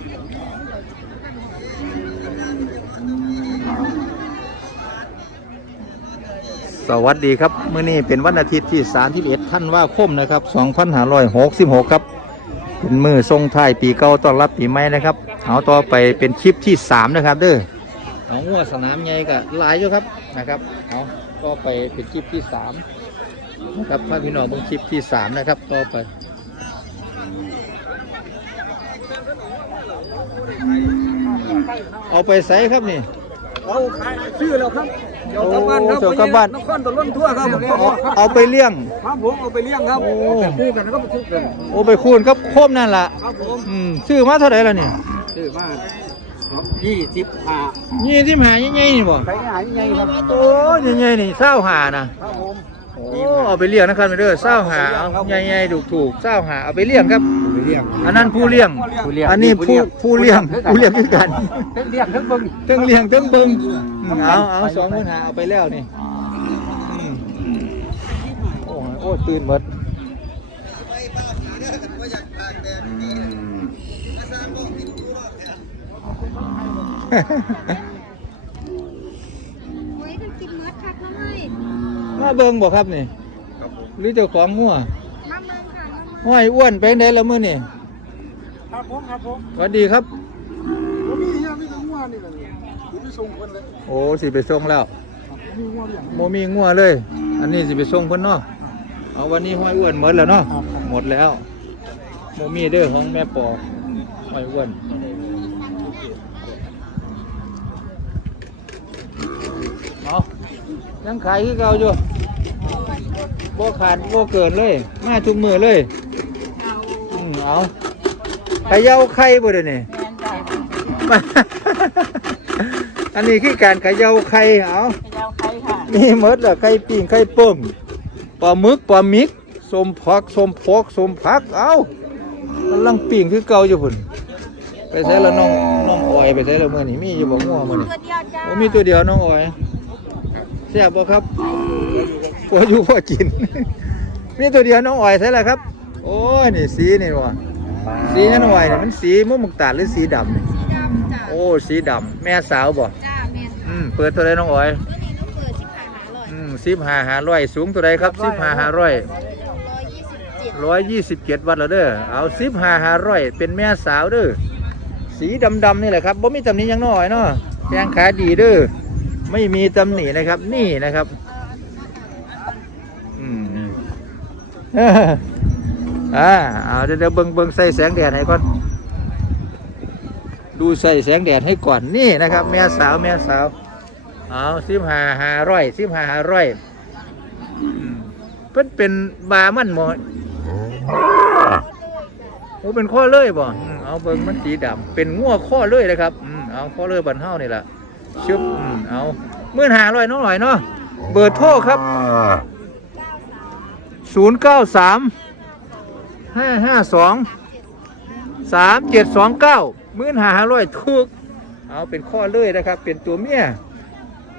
สวัสดีครับเมื้อนี้เป็นวันอาทิตย์ที่31ท่านว่าคมนะครับ2566 ครับ เป็นมือทรงท้ายปีเก่าต้อนรับปีใหม่นะครับ เอาต่อไปเป็นคลิปที่ 3 นะครับ เด้อเอางัวสนามใหญ่ก็หลายอยู่ครับนะครับ เอาต่อไปเป็นคลิปที่3นะครับพาพี่น้องเบิ่งคลิปที่ 3 นะครับ ต่อไป เอาไปใส่ครับนี่เอาขายซื้อแล้วครับเดี๋ยวกลับบ้านครับโอ้เดี๋ยวกลับบ้านนครตะลุนทั่วครับเอาเอาไปเลี้ยงครับผมเอาไปเลี้ยงครับโอ้คู่กันก็ไปคู่กันโอ้ไปคูณครับโคมนั่นล่ะครับผมอืมซื้อมาเท่าไหร่ล่ะนี่ซื้อมายี่สิบห้ายี่สิบหาใหญ่ๆนี่บ่ไปไหนไงครับโอ้ใหญ่ๆนี่เศร้าหานะครับผมโอ้เอาไปเลี้ยงนะครับเด้อเศร้าหาเอาใหญ่ๆถูกๆเศร้าหาเอาไปเลี้ยงครับไป เลี้ยงอันนั้นผู้เลี้ยง ผู้เลี้ยงอันนี้ผู้ผู้เลี้ยงผู้เลี้ยงด้วยกันทั้งเลี้ยงทั้งเบิ่งทั้งเลี้ยงทั้งเบิ่งอืมเอาเอาสองหมื่นหาเอาไปแล้วนี่อืมโอ้ยโอ้ยตื่นหมดไว้กันกินเมือคักแล้วไหมมาเบิ่งบ่ครับนี่หรือเจ้าของงัว ห้อยอ้วนไปไหนแล้วมื้อนี่ครับผมครับผมสวัสดีครับผมมีเฮียมีแต่งัวนี่แหละผมไปส่งคนเลยโอ้สิไปส่งแล้วมีงัวเลี้ยงโมมีงัวเลย อันนี้สิไปส่งเพิ่นเนาะเอาวันนี้ห้อยอ้วนหมดแล้วเนาะหมดแล้วโมมีเด้อของแม่ปอห้อยอ้วนเอายังขายคือเก่าอยู่บ่ขาดบ่เกินเลย มาทุกมือเลยอืม เอาไปเย้าไข่บ่เด้อนี่มาอันนี้คือการเขย่าไข่เอามีหมดละไข่ปิ้งไข่ป้มปลาหมึกปลาหมิกสมผักสมพอกสมผักเอากำลังปิ้งคือเก่าอยู่พุ่นไปใช้ละน้องน้องอ้อยไปใช้ละมื้อนี้มีอยู่บ่งัวมื้อนี้ตัวเดียวจ้าโอ้มีตัวเดียวน้องอ้อยแซ่บบ่ครับพออยู่พอกิน มีตัวเดียวน้องอ้อยใช่ละครับ โอ้ยนี่สีนี่ว่ะสีน้องอ้อยนี่มันสีม่วงมุกตาลหรือสีดำนี่สีดำจ้าโอ้สีดำแม่สาวบ่จ้าแม่นอืมเปิดตัวใดน้องอ้อยตัวนี้ต้องเปิดชิบหายหาเลยอืมสิบห้าหาร้อยสูงตัวใดครับสิบห้าหาร้อยร้อยยี่สิบเจ็ดร้อยยี่สิบเจ็ดวัดแล้วเด้อเอาสิบห้าหาร้อยเป็นแม่สาวเด้อสีดำดำๆนี่แหละครับบ่มีตำหนิหยังน้อยเนาะแข้งขาดีเด้อไม่มีตำหนินะครับนี่นะครับ อืม อ่าเอาเดี๋ยวเดี๋ยวเบิ่งเบิ่งใส่แสงแดดให้ก่อน ดูใส่แสงแดดให้ก่อนนี่นะครับ แม่สาวแม่สาว เอาสิบห้าหาร้อยสิบห้าหาร้อยเพิ่นเป็นบามันหมดโอ้เป็นข้อเลยบ่อืมเอาเบิ่งมันสีดำเป็นงัวข้อเลยนะครับเอาข้อเลยบันเฮานี่แหละชึบเอาเมื่อหาร้อยน้องหน่อยเนาะเบอร์โทรครับศูนย์เก้าสาม ห้าห้าสองสามเจ็ดสองเก้ามื่นหาร้อยถูกเอาเป็นข้อเลยนะครับ เป็นตัวเมีย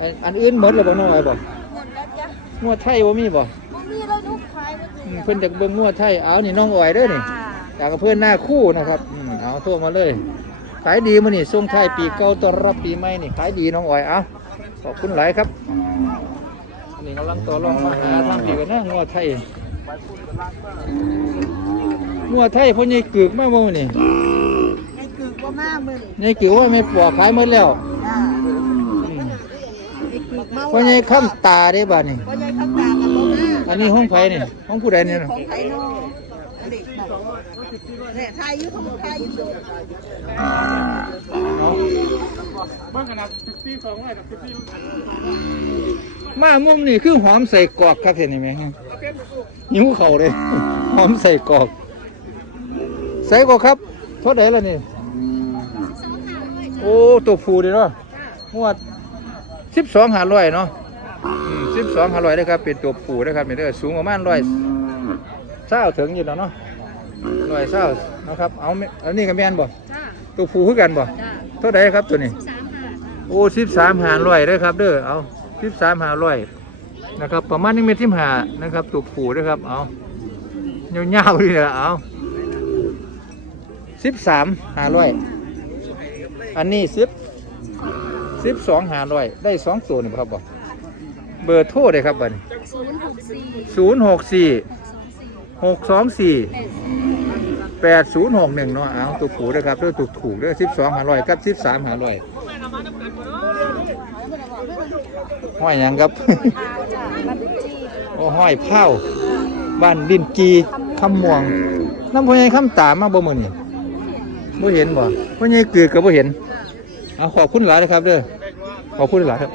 อันอันอื่นหมดแล้วบ่น้องไอ้บ่หมดแล้วจ้ะงวดไทยบ่มีบ่บ่มีแล้วนุกขายหมดอืเลมยเพิ่นจากเบิ่งงวดไทยเอานี่น้องอ้อยเด้อนี่จ้าจากเพื่อนหน้าคู่นะครับอืมเอาโทรมาเลยขายดีมื้อนี้ส่งท้ายปีเก่าต้อนรับปีใหม่นี่ขายดีน้องอ้อยเอาขอบคุณหลายครับอันนี้กำลังต่อรองมาหาทำดีกันนะงวดไทย งวดไทยเพ่อใหญ่กึกมาบ่มื้อนี่ไอ้กึกว่ามามือใหญ่กึกว่าไม่ปลอกขายหมดแล้วจ้าอืมไอ้กึกมาพ่อใหญ่ค้ำตาได้บัดนี่พ่อใหญ่ข้างตากับบ่มาอันนี้ห้องไผนี่ห้องผู้ใดเนี่ยน่ะของไทยนอกอันนี้เนี่ยไทยอยู่ของไทยอยู่สุดเอาบ้านขนาดสิบสี่สองร้อยกับสิบสี่มามุมนี่คือหอมใส่กรอกครับเห็นไหมฮะหิวเข่าเลยหอมใส่กรอกใส่กรอกครับเท่าไหร่ละนี่ โอ้ตัวผูดีเนาะงวดสิบสองหาร้อยเนาะสิบสองหาร้อยนะครับ เป็นตัวผูนะครับเป็นเด้อสูงประมาณร้อยเศร้าถึงอยู่แล้วเนาะร้อยเศร้านะครับ เอาแม่อันนี้กับแมนบ่จ้าตัวผูคือกันบ่จ้าเท่าไหร่ครับตัวนี้สามห้าโอ้สิบสามหาร้อยเด้อครับเด้อ เอาสิบสามหาร้อยนะครับ ประมาณหนึ่งเมตรสิบห้านะครับตัวผูเด้อครับ เอาเงาๆเลยนะเอา สิบสามหาร้อยอันนี้สิบสิบสองหาร้อยได้สองตัวนี่บ่ครับบอกเบอร์โทรเลยครับบัดนี้ศูนย์หกสี่ศูนย์หกสี่หกสองสี่หกสองสี่แปดแปดศูนย์หกหนึ่งเนาะเอาตัวผูด้วยครับด้วยถูกถูกด้วยสิบสองหาร้อยกับสิบสามหาร้อยห้อยหยังครับพาจ้ะบัญชีโอ้ห้อยเผาบ้านดินจีคำม่วงน้ำพ่อใหญ่คำตามมาบ่มื้อนี่ บ่เห็นบ่พ่อใหญ่เกือกก็บ่เห็นเอาขอบคุณหลายนะครับเด้อขอบคุณหลายครับ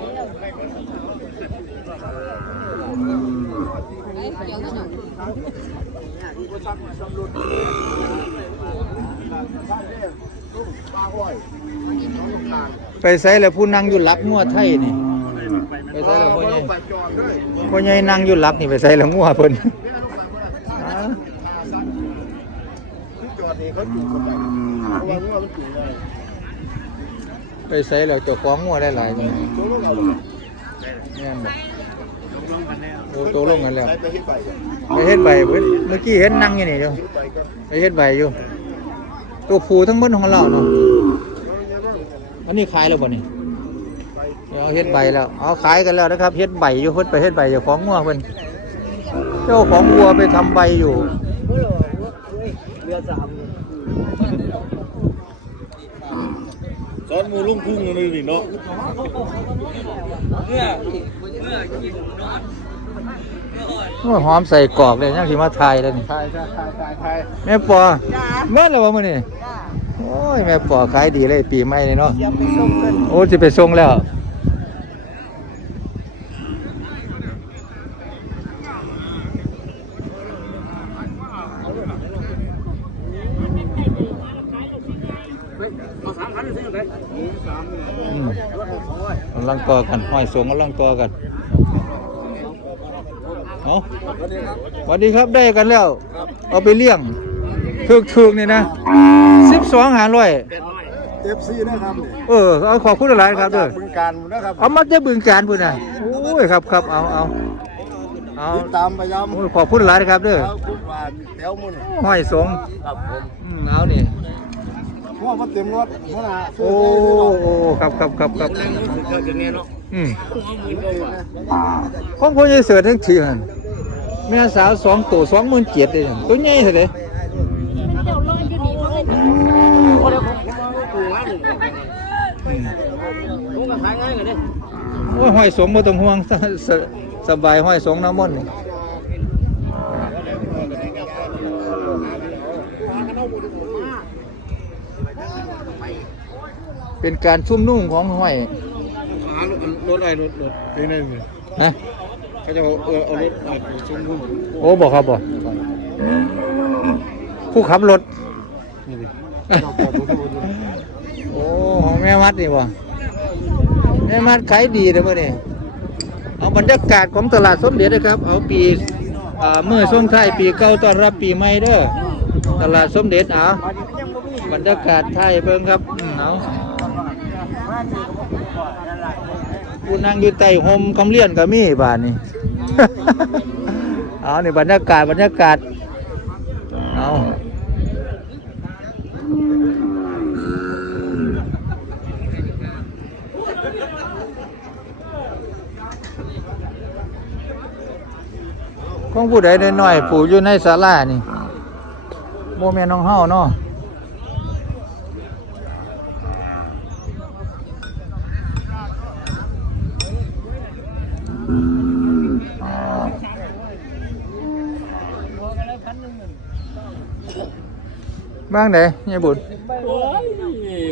ไปใส่แล้วผู้นั่งอยู่หลักงัวไทยนี่ ไปใส่แล้วพ่อใหญ่พ่อใหญ่นั่งอยู่หลักนี่ไปใส่แล้วงัวเพิ่นอ้าที่จอดนี่เขาจุดเข้า ไปใส่แล้วเจ้าของงัวได้หลายจังโจ้ลูกเอาเลยแม่นบ่โอ้โตลงกันแล้วไปเฮ็ดใบเมื่อกี้เห็นนั่งอยู่นี่อยู่ไปเฮ็ดใบอยู่ ตัวผู้ทั้งหมดของเราเนาะอันนี้ขายแล้วบ่นี่เดี๋ยวเอาเฮ็ดใบแล้วเอาขายกันแล้วนะครับเฮ็ดใบอยู่เพิ่นไปเฮ็ดใบเจ้าของงัวเพิ่นเจ้าของวัวไปทำใบอยู่ซ้อนมื อลุงพุ่งเลยนี่เนาะโอ้ยหอมใส่กรอกเลยยังสิมาทายแล้วนี่ถ่ายถ่ายถ่ายถ่ายถ่ายแม่ปอจ้าเมื่อแล้ววะมื้อนี้จ้าโอ้ยแม่ปอขายดีเลยปีใหม่นี่เนาะเดี๋ยวไปส่งกันโอ้สิไปส่งแล้ว กำลังต่อกันห้อยสวงกำลังต่อกันเอาสวัสดีครับได้กันแล้ว เอาไปเลี้ยงถึกๆนี่นะสิบสองหาร้อยเอฟซีนะครับนี่เออเอาขอบคุณหลายๆครับเด้อบึงการนะครับเอามาจะบึงการพุ่นน่ะโอ้ยครับครับเอาเอาเอาติดตามไปย้โอ้ยขอบคุณหลายๆครับำเด้อแล้วคุณหวานแถวมุ่นห้อยสงครับผมอืมเอานี่หั วมันเต็มรถหัวหน้าโอ้โอ้ครับครับครับครับเกิดจากนี้เนาะอืมของพ่อใหญ่เสือทั้งทีหันแม่สาวสองตัวสองหมื่นเจ็ดเลยหั่นตัวใหญ่เท่าไหร่เจ้าลอยอยู่นี่เลยอืมลุงก็ขายง่ายกันดิโอ้ยห้อยสงบ่ต้องห่วงสสสบายห้อยสงน้ำมันต์นี่ เป็นการชุ่มนุ่งของห้อยหารถอะไรรถรถเป็นไงเนี่ยนะเขาจะเอาเออเอารถเอาชมพุ่มโอ้บอกครับบอกผู้ขับรถนี่ดิโอ้ของแม่มัดนี่บ่แม่มัดขายดีเลยมื่อนี้เอาบรรยากาศของตลาดสมเด็จนะครับ เอาปีอ่าเมื่อช่วงท้ายปีเก่าต้อนรับปีใหม่เด้อตลาดสมเด็จเอาบรรยากาศไทยเบิ่งครับอืมเอา ผู้นั่งอยู่ใต้ห่มคำเลียนก็มีบ้านนี่ เอานี่บรรยากาศบรรยากาศ เอาของผู้ใดน้อยๆผู้อยู่ในศาลานี่โมเมนน้องเฮาเนาะ บ้างไหนยายบุญ โอ้ย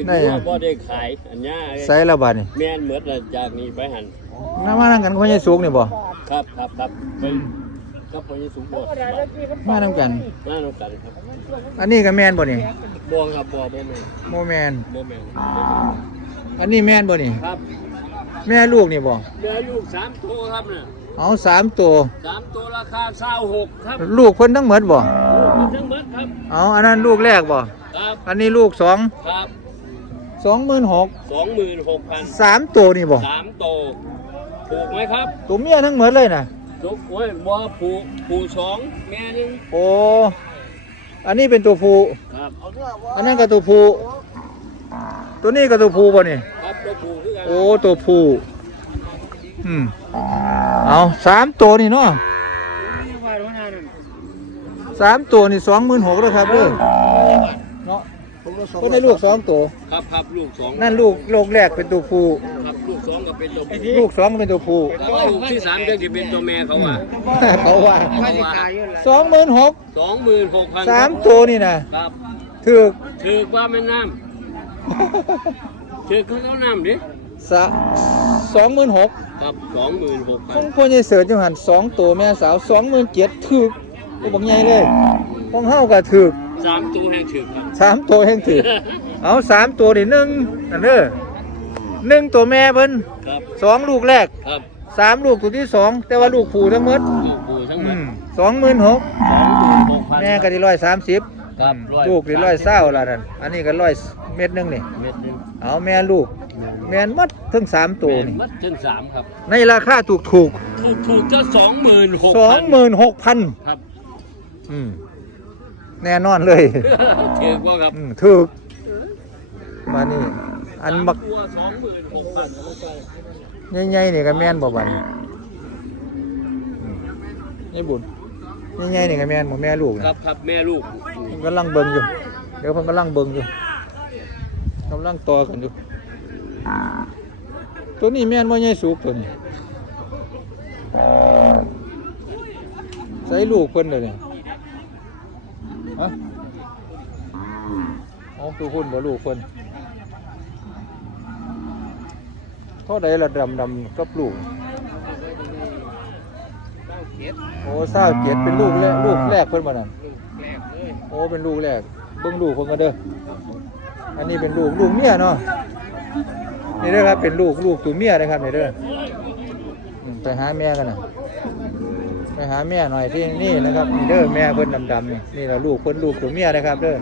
ได้ยัง บ่ได้ขายอันเนี้ยใส่ละบาทนี่แม่นเหมือนจากนี้ไปหันน้ำมานั่งกันคนยายสูงนี่บ่ครับครับครับไปกับพญสุโบดมานั่งกัน น่าสงสารครับอันนี้ก็แม่นบ่นี่บ่ครับบ่บ่แม่นโมแมนบ่แม่นอันนี้แม่นบ่นี่ ครับแม่ลูกนี่บ่เหลือลูกสามตัวครับน่ะเอาสามตัว สามตัวราคาเศร้าหกครับ ลูกเพิ่นทั้งหมดบ่ลูกมัน ทั้งหมดครับเอาอันนั้นลูกแรกบ่ครับอันนี้ลูกสองครับสองหมื่นหกสองหมื่นหกพันสามตัวนี่บ่สามโตวถูกไหมครับตัวเมียทั้งหมดเลยนะทุกโอ้ยบ่ผูกผูกสองแม่หนึงโอ้อันนี้เป็นตัวผู้ครับอันนั้นก็ตัวผู้ตัวนี้ก็ตัวผู้ป่ะนี่ครับตัวผูคือกันโอ้ตัวผู้อืมเอาสามตัวนี่เนาะ สามตัวนี่สองหมื่นหกแล้วครับเด้อเนาะผมละสองก็ได้ลูกสองตัว ครับครับลูกสองนั่นลูกลูกแรกเป็นตัวผู้ครับลูกสองก็เป็นตัวผู้ลูกสองเป็นตัวผู้ครับลูกที่สามจะเป็นตัวแม่เขาว่าเขาว่าเขาว่าสองหมื่นหกสองหมื่นหกพันสามตัวนี่นะครับถือถือว่าแม่น้ำถือเขาเขาน้ำดิสะสองหมื่นหกครับสองหมื่นหกพัขอนงพ่อใหญ่เสือจังหันสองตัวแม่สาวสองหมื่นเจ็ดถือ ตัวบักใหญ่เลยของเฮาก็ถือสามตัวแห่งถือครับสามตัวแห่งถือเอาสามตัวนี่หนึ่งนั่นเด้อหนึ่งตัวแม่เพิ่นครับสองลูกแรกครับสามลูกตัวที่สองแต่ว่าลูกผู้ทั้งหมดลูกผู้ทั้งหมอืดมสองหมื่นหกสองหมื่นหกพันแม่ก็ได้ร้อยสามสิบครับร้อยลูกได้ร้อยเศร้าละนั่นอันนี้ก็ร้อยเม็ดหนึงนี่เม็ดหนึงเอาแม่ลูก แม่นหมัดทั้งสามตัวนี่มัดถึงสามครับในราคาถูกถูกถูกถูกก็สองหมื่นหกสองหมื่นหกพันครับ อืมแน่นอนเลยถือว่าครับอืมถูกมานี่ อันมักตัวสองหมื่นหกพันใหญ่ๆนี่ก็แม่นบ่บัดนี้อืมนี่บุญใหญ่ๆนี่ก็แม่นบ่แม่ลูกคนะรับครับแม่ลูกเพิ่นกำลังเบิ่งอยู่ เดี๋ยวเพิ่นกำลังเบิ่งอยู่กำลังต่อกันอยู่ ตัวนี้แม่นบ่ใหญ่สูงตัวนี้ใส่ลูกเพิ่นเลยนี่ ฮะเอาตัวคุณบ่ลูกเพิ่นเท่าใดละดำดำกับลูกโอ้เศร้าเจ็ดเป็นลูกแรกลูกแรกเพิ่นบ่นั่นแรกเลยโอ้เป็นลูกแรกเบิ่งลูกเพิ่นก็เด้ออันนี้เป็นลูกลูกเมียเนาะนี่เด้อครับเป็นลูกลูกตัวเมียนะครับนี่เด้อไปหาแม่กันน่ะ ไปหาแม่หน่อยที่นี่นะครับนี่เด้อแม่เพิ่นดำๆนี่นี่ละลูกเพิ่นลูกตัวเมียนะครับเด้อ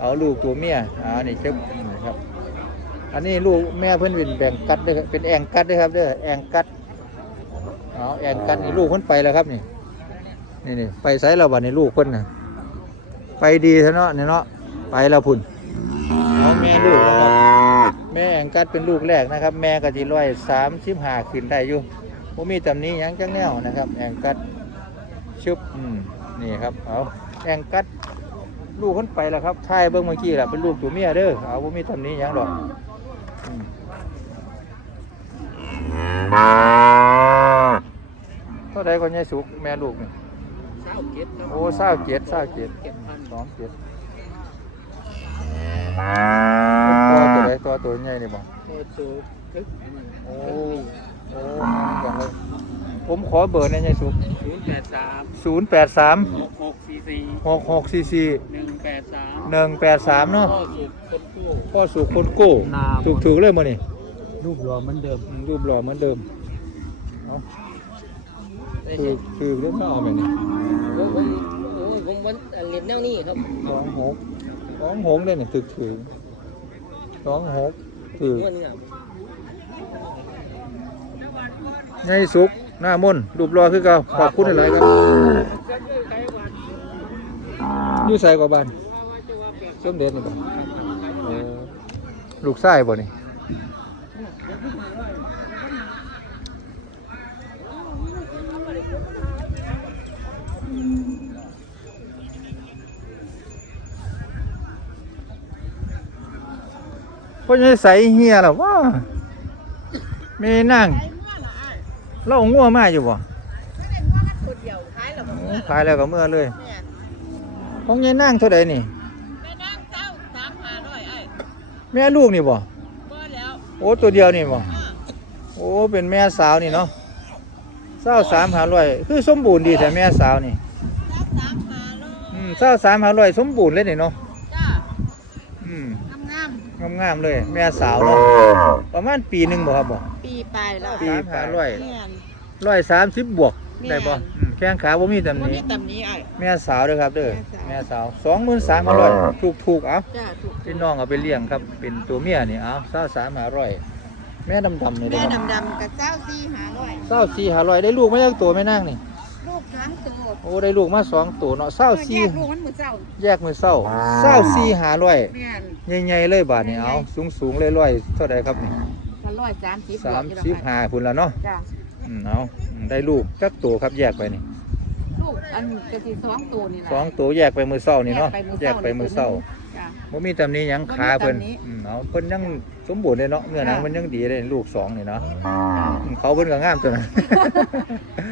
เอาลูกตัวเมียอ่านี่เช็คนี่ครับ อันนี้ลูกแม่เพิ่นเป็นแบ่งกัดเด้อเป็นแองกัดเด้อครับเด้อแองกัดเอาแองกัดนี่ลูกเพิ่นไปแล้วครับนี่นี่นี่ไปไสแล้วบัดนี้ลูกเพิ่นนะไปดีเถอะเนาะเนี่ยเนาะไปแล้วพุ่นเอาแม่ลูกนะครับแม่แองกัดเป็นลูกแรกนะครับ แม่ก็จีร้อยสามสิบห้าขึ้นได้อยู่ บ่มีตำหนี้ยังจังแนวนะครับแองกัดชุบอืมนี่ครับเอาแองกัดลูกเพิ่นไปแล้วครับทายเบิ่งเมื่อกี้แหละเป็นลูกตัวเมียเด้อเอาบ่มีตำหนี้ยังดอกอืมเท่าใดก็ยายสุกแม่ลูกนี่เศร้าเก็ดครับโอ้เศร้าเจ็ดเศร้าเจ็ดเก็ดพันสองเจ็ดตัวตัวไหนตัวตัวใหญ่นี่บ่โอ้ตัวทึกโอ้ โอ้กันเลยผมขอเบอร์ในใหญ่สุดศูนย์แปดสามศูนย์แปดสามหกหกสี่สี่หกหกสี่สี่หนึ่งแปดสามหนึ่งแปดสามเนาะพ่อสุดคนกู้พ่อสู่คนโก้นาถูกถูกเลยมั้นี่รูปรอเหมือนเดิมอืมรูปหล่อเหมือนเดิมเอาคือคือเรื่องไม่เอาแบบนี้ผมผมผมวันเรียนแนวนี้ครับสองหกสองหกเลยนี่ถึกถือสองหกถือวันนี้ครับ ไงสุกหน้ามนรูปรอคือเก่าขอบคุณหลายครับอยู่ใส่กว่าบ้านส้มเด็ดนี่บ่โอ้ลูกไส้บ่นี่พ่อจะใส่เฮียหรอว่าไม่นั่ง เราเอางัวมาอยู่บ่คนเดียวขายแล้วโอ้ขายแล้วก็เมื่อเลยแม่ของยายนั่งเท่าใดนี่ แม่นางเจ้าสามหาร้อยไอ้แม่ลูกนี่บ่บ่แล้วโอ้ตัวเดียวนี่บ่อ่าโอ้เป็นแม่สาวนี่เนาะเศร้าสามหาร้อยคือสมบูรณ์ดีแต่แม่สาวนี่สามสามหาร้อยอืมเศร้าสามหาร้อยสมบูรณ์เลยนี่เนาะจ้า อืมงามงามงามๆเลย แม่สาวเนาะประมาณปีหนึ่งบ่ครับบ่ๆปีไปแล้วปีหาร้อยแม่น ร้อยสามสิบบวกแม่น ได้บ่อืมแข้งขาบ่มีตำหบ่นิมีตำหนี้ไอ้ แม่สาวเด้อครับเด้อแม่แม่สาวสาวสองหมื่นสามพันร้อยถูกถูกๆเอาจ้าถูกพี่น้องเอาไปเลี้ยงครับ เป็นตัวเมียนี่เอาเศร้าสามหาร้อยแม่ดำๆนี่แม่เด้อครับดำๆกับเจ้าสี่หาร้อยเศร้าสี่หาร้อยได้ลูกไม่ได้ตัวไม่นั่งนี่ลูก สสามตัวโอ้ได้ลูกมาสองตัวเนาะเศร้าแยสี่กลูกมันหมดเจ้าแยกมือเศร้าเศร้าสี่หาร้อยแม่นใหญ่ๆเลยบาทนี่เอาสูงสูงๆเลยร้อยเท่าไรครับนี่ก็ร้อยสามสิบสามสิบห้าพุ่นแล้วเนาะจ้ะอืมเอาอืมได้ลูกจักตัวครับแยกไปนี่ลูกอันกะสิสองตัวนี่ล่ะสองตัวแยกไปมือเศร้านี่เนาะแยกไปมือเศร้าจ้ะ บ่มีตำหนี้ยังขาเพิ่นบ่มีตำหนิ อืมเอาเพิ่นยังสมบูรณ์เลยเนาะเนื้อหนังค่ะมันยังดีเลยลูกสองนี่เนาะอืมเขาเพิ่นก็งามตัวนั้น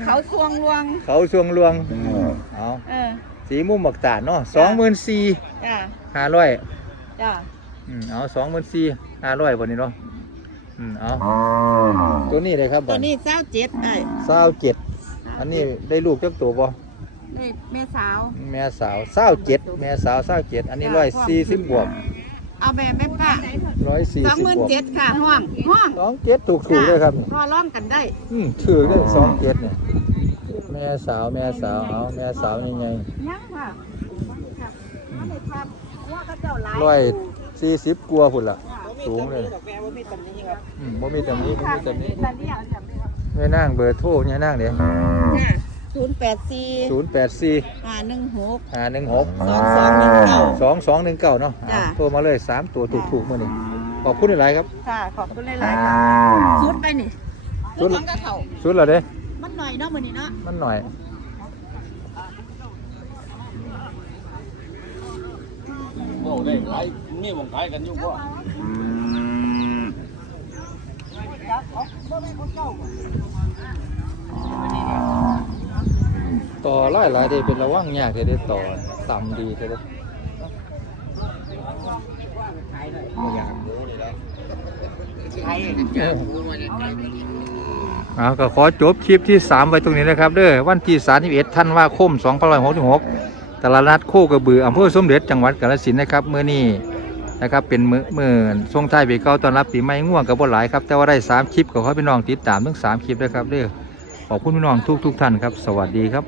เขาทวงลวง เขาช่วงลวงเอาเออ สีมุมหมักตาดเนาะสองหมื่นสี่จ้ะห้าร้อยจ้ะอืมเอาสองหมื่นสี่ห้าร้อยบนนี้เนาะอืมเอาตัวนี้เลยครับตัวนี้เจ้าเจ็ดไอ้เศร้าเจ็ดอันนี้ได้ลูกจักตัวบ่ นี่แม่สาว แม่สาวเศร้าเจ็ดแม่สาวเศร้าเจ็ดอันนี้ร้อยสี่สิบบวกเอาแบบแม่ป้าร้อยสี่สองสิบหมื่นบวกเจ็ดค่ะห้องห้องสองเจ็ดถูกถูกเลยครับพอร้องกันได้ อืมถือเลยสองเจ็ดเนี่ยแม่สาวแม่สาวเอาแม่สาวยังไงยังค่ะค่ะว่าในภาพว่าเขาเจ้าหลายร้อยสี่สิบกลัวาพุ่นละสูงเลยดอกแม่ว่ามีตำหนิครับอืมบ่มีตำหนี้บ่มีตำหนี้ตอนนี้เอาจำได้ครับแม่นางเบอร์โทรแม่นางเดี๋ยว ศูนย์แปดสี่ศูนย์แปดสี่ห้าหนึ่งหกห้าหนึ่งหกสองสองหนึ่งเก้า สองสองหนึ่งเก้าเนาะจ้ะเอาโทรมาเลยสามตัวถูกถูกๆมื่อนี้ขอบคุณหลายๆครับ ค่ะ ขอบคุณหลายๆค่ะสุดไปนี่สุสุดดของกระเขาสุดแล้วเด้ มันหน่อยเนาะมือนี้เนาะมันหน่อย โอ้ได้ขายมีหมองขายกันอยู่บ่ ต่อหลายหลายเดเป็นระว่างยากเด้เด้ต่อต่ำดีเด้เด้เอาก็ขอจบคลิปที่ 3 ไว้ตรงนี้นะครับเด้อวันที่31ธันว่าคม2566ตลาดนัดโคกระบืออำเภอสมเด็จจังหวัดกาฬสินธุ์นะครับเมื้อนี้นะครับเป็นมื้อมื้อส่งท้ายปีเก่าตอนรับปีใหม่ง่วงกับบ่หลายครับแต่ว่าได้ 3 คลิปก็ขอพี่น้องติดตามทั้ง 3 คลิปนะครับเด้อขอบคุณพี่น้องทุกทุกท่านครับ สวัสดีครับ